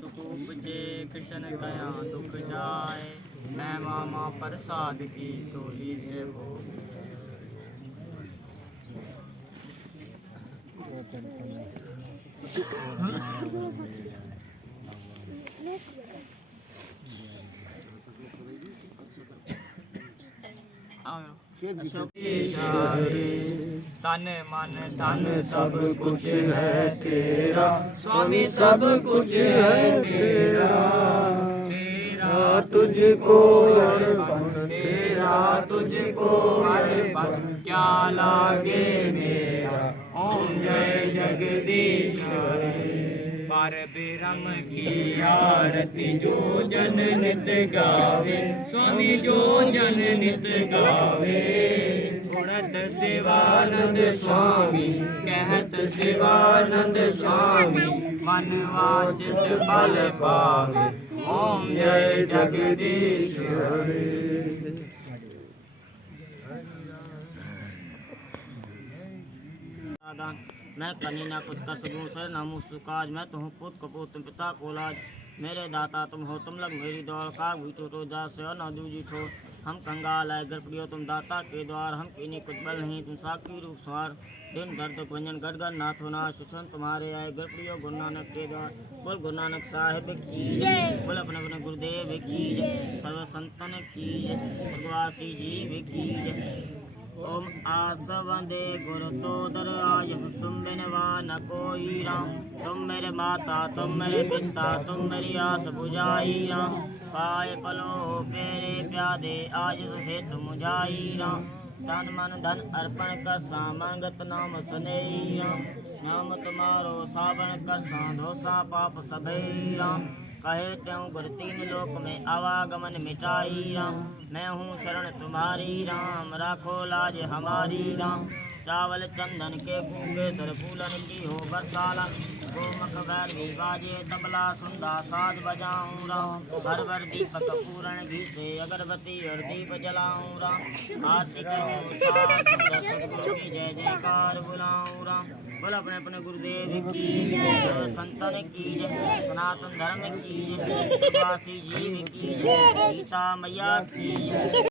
सुख उपजे, कृष्ण कया दुख जाए। मैं मामा प्रसाद की तो लीजिए भोग। तन मन धन सब कुछ है तेरा, स्वामी सब कुछ है तेरा। तेरा तुझको अर्पण, तेरा तुझको अर्पण, क्या लागे मेरा। ओम जय जगदीश्वरी। पर ब्रह्म की आरती जो जन नित गावे, स्वामी जो जन नित गावे। गुणत शिवानंद स्वामी, कहत शिवानंद स्वामी, मन वांछित फल पावे। ओम जय जगदीश्वरी। मैं कहीं ना कुछ कर सकूं, सर नामू सुकाज। मैं तुम पुत कपूत तुम पिता कोलाज। मेरे दाता तुम हो, तुम लग मेरी दौड़। का भूचो तो जा से न दूजी ठो। हम कंगाल आए घर प्रियो तुम दाता के द्वार। हम पीने कुछ बल नहीं तुम साक्षी रूप सवार। दिन दर्द भंजन गड़गड़ नाथो ना, सुसन तुम्हारे आए घर प्रियो गुरु नानक के द्वार। बोल गुरु नानक साहिब की जय, बोल अपने अपने गुरुदेव की जय, सर्व संतन की जय, स्वर्गवासी जीव की जय। ओम आसवंदे गुरु तो दर आयस, तुम बिनवा न कोई राम। तुम मेरे माता तुम मेरे पिता, तुम मेरी आस बुझाई राम। पाए पलो पेरे प्यादे, आज हे तुम जाई राम। तन मन धन अर्पण कर सा, मांगत नाम सनई राम। नाम तुम्हारो सावन कर सा, धोसा पाप सबई राम। कहे त्यों गुर तीन लोक में, आवागमन मिटाई राम। मैं हूँ शरण तुम्हारी राम, राखो लाज हमारी राम। चावल चंदन के फूके तर फूलन की हो बरसाला। गोमख बैरवी बाजे तबला, सुंदा साज बजाऊं राम। हर वर दीपक पूरण घी से, अगरबत्ती और दीप जलाऊं राम। आरती करूं साथ सतगुरु की जय जयकार बुलाऊं राम। बोल अपने अपने गुरुदेव की जय, संतन की जय, सनातन धर्म की जय, वासी जीव की जय, सीता मैया की जय।